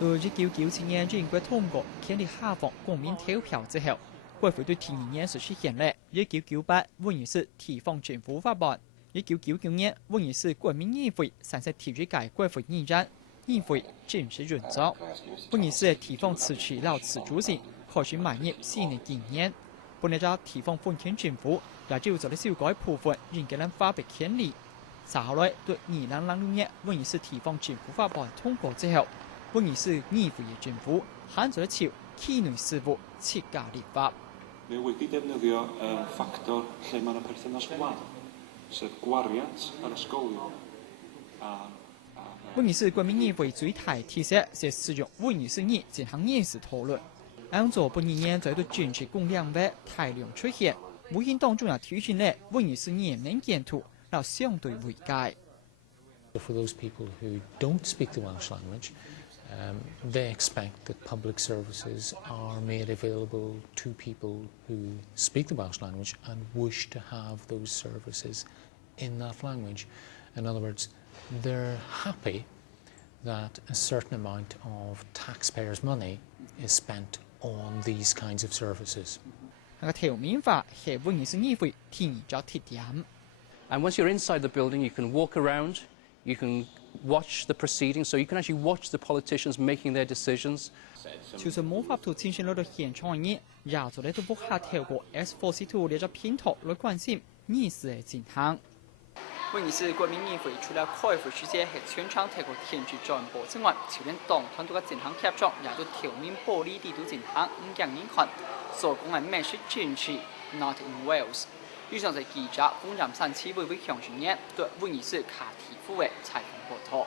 在1997年全国通过建立下放公民投票之后，国会对第二年实施宪例。1998温议是地方政府法案。1999年温议是国民议会正式提出改国会议案，议会正式运作。温议是地方自治老自主性，开始迈入新的一年。本来咗地方本县政府也就做了修改部分人嘅人法律权利。3後來對2006年温議是地方政府法案通過之後，温議是議會嘅政府限咗朝區內事務設架立法。 Mae wedi defnyddio ffactor lle mae yna perthynas gwan, sef gwariant ar ysgolion. 温議是國民議會最大特色是使用温議是議進行議事討論。按照本年在對政治公兩位大量出現，無形當中也體現了温議是議能見圖，然後相對為解。 For those people who don't speak the Welsh language, they expect that public services are made available to people who speak the Welsh language and wish to have those services in that language. In other words, they're happy that a certain amount of taxpayers' money is spent on these kinds of services. 那個透明化係温議是議會第二個特點。 And once you're inside the building, you can walk around, you can watch the proceedings, so you can actually watch the politicians making their decisions. 就算冇法度親身嚟到現場嘅，也做咧都不下透過 S4C2 呢個平台來關心議事嘅進行。温議是國民議會除了開會時間係全場透過電視轉播之外，就連當團都嘅進行協作，也都透明玻璃地圖進行唔讓人看。所講嘅咩是政治 ，not in Wales。 以上係記者馮占山市委會向巡演對温議是卡提夫嘅採訪報道。